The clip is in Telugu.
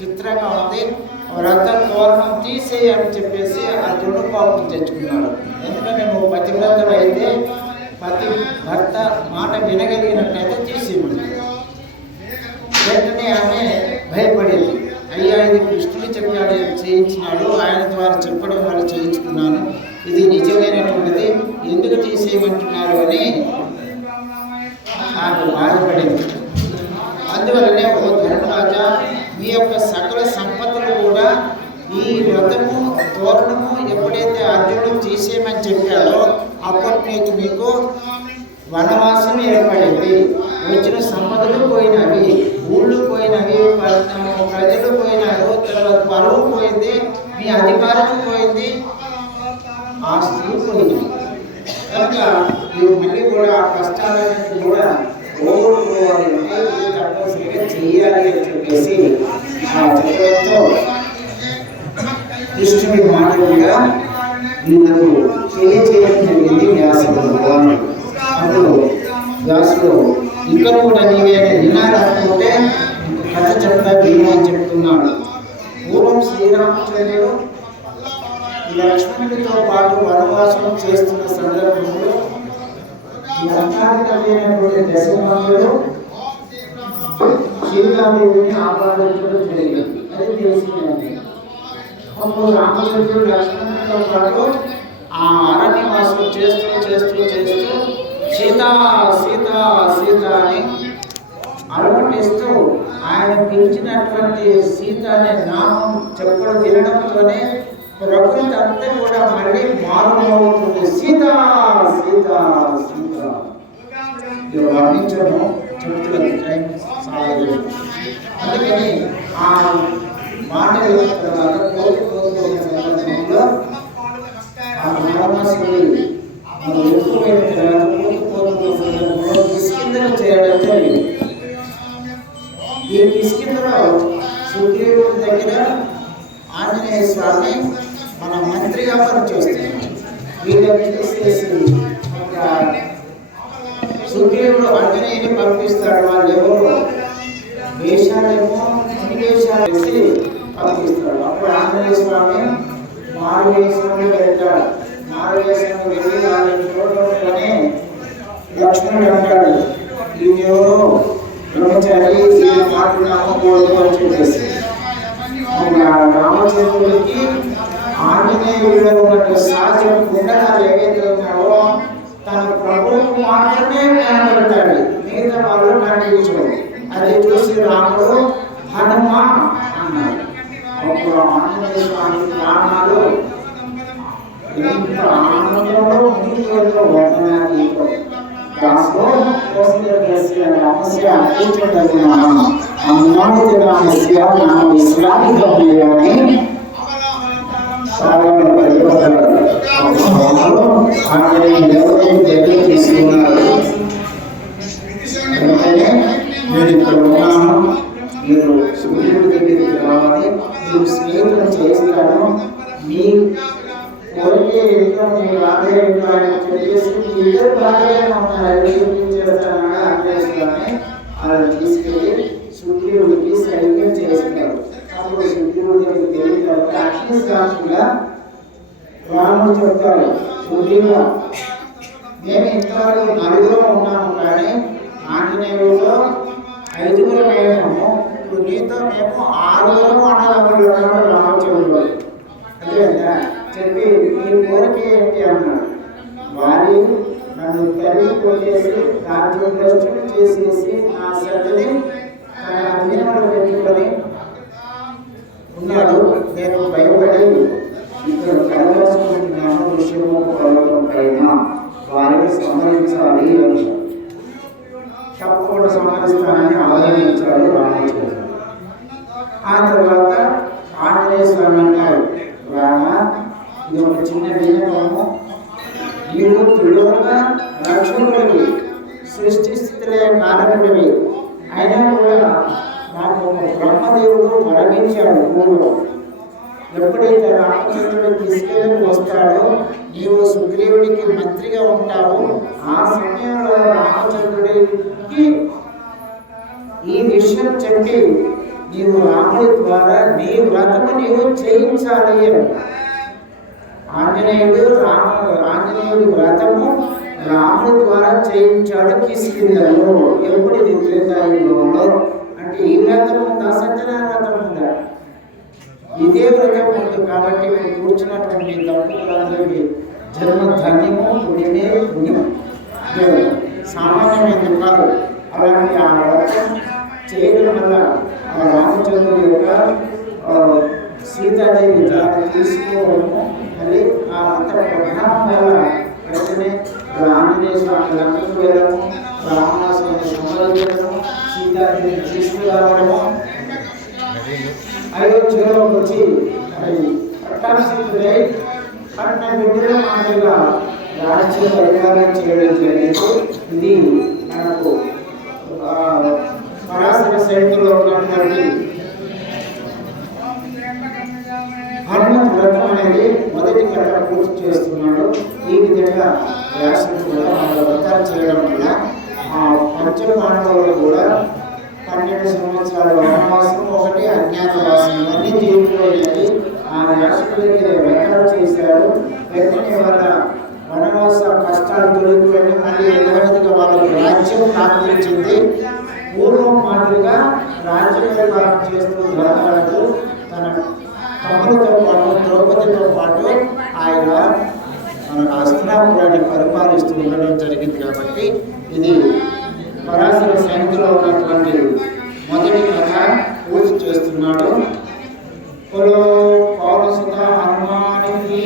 చిత్రంగా ఉంది వ్రతం తోరణం తీసేయి అని చెప్పేసి ఆ దుడ్డు తెచ్చుకున్నాడు ఎందుకంటే నువ్వు పతివ్రతం అయితే పతి భర్త మాట వినగలిగినట్లయితే తీసేయమని. వెంటనే ఆమె భయపడింది. అయ్యా ఇది కృష్ణుడు చెప్పాడు చేయించినాడు ఆయన ద్వారా చెప్పడం వల్ల చేయించుకున్నాను. ఇది నిజమైనటువంటిది. ఎందుకు తీసేయమంటున్నారు అని ఆమె బాధపడింది. అందువల్లనే ఓ ధర్మరాజా మీ యొక్క సకల సంపదలు కూడా ఈ వ్రతము తోరణము ఎప్పుడైతే అర్జునుడు తీసేయమని చెప్పాడో అప్పటి నుంచి మీకు వనవాసం ఏర్పడింది. వచ్చిన సంపదలు పోయినవి ఊళ్ళు పోయినవి ప్రజలు పోయినారు తర్వాత పరువు పోయింది మీ అధికారం పోయింది ఆస్తి పోయింది కనుక మీరు మళ్ళీ కూడా ఆ కష్టాలన్నింటినీ కూడా ఓడుకోవాలంటే ఇది తప్పనిసరిగా చేయాలి అని చెప్పేసి ఆ చక్రంతో కృష్ణుడి మాటలుగా మనకు తెలియజేయడం జరిగింది వ్యాసుడు అప్పుడు వ్యాసుడు ఇక్కడ కూడా నీవేనా వినాలనుకుంటే కథ చెప్తా విను అని చెప్తున్నాడు పూర్వం శ్రీరామచంద్రుడు లక్ష్మణుడితో పాటు వనవాసం చేస్తున్న సందర్భంలో లంకానికి కలిగినటువంటి దశమంతుడు సీతాదేవిని ఆపాదించడం జరిగింది. అది తెలుసుకున్నాను. అప్పుడు రామచంద్రుడు లక్ష్మణుడితో పాటు ఆ అరణ్యవాసం చేస్తూ చేస్తూ చేస్తూ సీత సీత సీత అని అలవటిస్తూ ఆయన పిలిచినటువంటి సీత అనే నామం చెప్పడం వినడంతోనే ప్రకృతి అంతా కూడా మళ్ళీ మారుమవుతుంది సీత సీత సీత. వర్ణించడం చెప్తున్నది టైం అందుకని ఆ మాట తర్వాత కోరి సందర్భంలో ఆ ఎక్కువైన తర్వాత సందర్భంలో చేయడం జరిగింది ఈ కిష్కిందలో సుగ్రీవుడి దగ్గర ఆంజనేయ స్వామి మన మంత్రిగా పనిచేస్తున్నాడు వీళ్ళని తీసేసి ఒక సుగ్రీవుడు ఆంజనేయుని పంపిస్తాడు వాళ్ళు ఎవరు వేషాలేమో అన్ని వేషాలు వేసి పంపిస్తాడు అప్పుడు ఆంజనేయ స్వామి మారు వేషంలో వెళ్తాడు మారు వేషంలో వెళ్ళి వాళ్ళని చూడటంలోనే లక్ష్మణుడు అంటాడు ఈయన ఎవరు బ్రహ్మచారి ఈ మాటలు నమ్మకూడదు అని చెప్పేసి ఆయన రామచంద్రుడికి ఆంజనేయుడిలో ఉన్న సహజ గుణాలు ఏవైతే ఉన్నాయో తన ప్రభువుకు మాత్రమే కనబడతాడు మిగతా వాళ్ళు కనిపించడు అది చూసి రాముడు హనుమ అన్నాడు అప్పుడు ఆంజనేయ స్వామి ప్రాణాలు ఎంత ఆనందంలో మునిగిపోయిందో వర్ణనాలు దాంట్లో కోసంద్రకేశ్వర రామస్య అత్యున్నతమైన అమ్మాదిరామస్య నామ విశ్రామితమయ్యాని సాధారణ పరివర్తనలో ఆంజనేయ దేవతని దగ్గర తీసుకున్నారు వెంటనే నేను ఇక్కడ ఉన్నాను మీరు సూర్యుడి దగ్గరికి రావాలి మీరు స్నేహితులు చేస్తాను మీ కోరిక ఏంటో మీ బాధ ఏంటో ఆయన చెప్పేసి మీ ఇద్దరు బాధగా ఉన్నారు ఏం చేస్తానని అన్వేషిస్తానని అలా తీసుకెళ్ళి సూర్యుడికి సైన్యం చేస్తారు అప్పుడు సూర్యుడి దగ్గరికి వెళ్ళిన తర్వాత అగ్ని సాక్షిగా రాముడు చెప్తాడు సూర్యుడు నేను ఇంతవరకు నలుగురు ఉన్నాము కానీ ఆంజనేయుడు ఐదుగురు మేము ఇప్పుడు నీతో మేము ఆరుగురు అన్నదమ్ములు ఉన్నాడు రామచంద్రుడు అదే చెప్పి నీ కోరిక ఏంటి అన్నాడు. వారి నన్ను తల్లి కొట్టేసి రాజ్యం చేసేసి నా శ్రద్ధని తన అధీనంలో పెట్టుకొని ఉన్నాడు. నేను భయపడి ఇక్కడ కలవసుకుంటున్నాను విషయము పర్వతం వారిని సంహరించాలి అన్నాడు తప్పకుండా సంహరిస్తానని ఆదరించాడు రామచంద్రుడు ఆ తర్వాత ఆంజనేయ స్వామి అన్నారు రామ ఇది ఒక చిన్న వినయము నీవు త్రిలోక రక్షకుడివి సృష్టి స్థితిలే కారకుడివి అయినా కూడా నాకు ఒక బ్రహ్మదేవుడు మరణించాడు భూమిలో ఎప్పుడైతే రామచంద్రుడు తీసుకెళ్ళి వస్తాడో నీవు సుగ్రీవుడికి మంత్రిగా ఉంటావు ఆ సమయంలో రామచంద్రుడికి ఈ విషయం చెప్పి నీవు రాముడి ద్వారా నీ వ్రతము నీవు చేయించాలి అని. ఆంజనేయుడు రామ ఆంజనేయుడి వ్రతము రాముడి ద్వారా చేయించాడు కిష్కిందలో ఎప్పుడు ఇది త్రేతాయుగంలో అంటే ఈ వ్రతం ఉందా సత్యనారాయణ వ్రతం ఇదే వ్రతం ఉంది కాబట్టి మేము కూర్చున్నటువంటి దంపతులందరికీ జన్మ ధన్యము పుణ్యమే పుణ్యం. సామాన్యమైన సామాన్యమైనది కాదు అలాంటి ఆ వ్రతం చేయడం వల్ల ఆ రామచంద్రుడి యొక్క సీతాదేవి దాన్ని తీసుకోవడము మళ్ళీ ఆ అంతర ప్రభావం వల్ల వెంటనే ఆంజనేయ స్వామి లంకకు వెళ్ళడము రామనాథుని సంహరించడము సీతాదేవిని తీసుకురావడము. అయోధ్యలో వచ్చి మరి మాదిరిగా రాజ్య పరిపాలన చేయడం జరిగింది. ఇది మనకు పరాశర సైనికుల్లో ఉన్నటువంటి వ్రతం అనేది మొదటి కట్ట పూర్తి చేస్తున్నాడు. ఈ విధంగా వ్యాసం కూడా మన వ్రతాలు చేయడం వల్ల ఆ పంచ పాండవులు కూడా పన్నెండు సంవత్సరాల వనవాసం ఒకటి అజ్ఞాతవాసం ఇవన్నీ తీరిపోయినది ఆ వ్యాసుడి దగ్గర చేశారు. వెంటనే వాళ్ళ వనవాస కష్టాలు తొలగిపోయి మళ్ళీ యథావిధిగా వాళ్ళకి రాజ్యం ప్రాప్తించింది. పూర్వం మాదిరిగా రాజ్య పరిపాలన చేస్తూ ధర్మరాజు తన తమ్ముడితో పాటు ద్రౌపదితో పాటు ఆయన మన అస్త్రాపురాన్ని పరిపాలిస్తూ ఉండడం జరిగింది కాబట్టి ఇది పరాశర సైనికులు ఉన్నటువంటి మొదటి కథ పూజ చేస్తున్నాడు. కొలో పౌరసుత హనుమానికి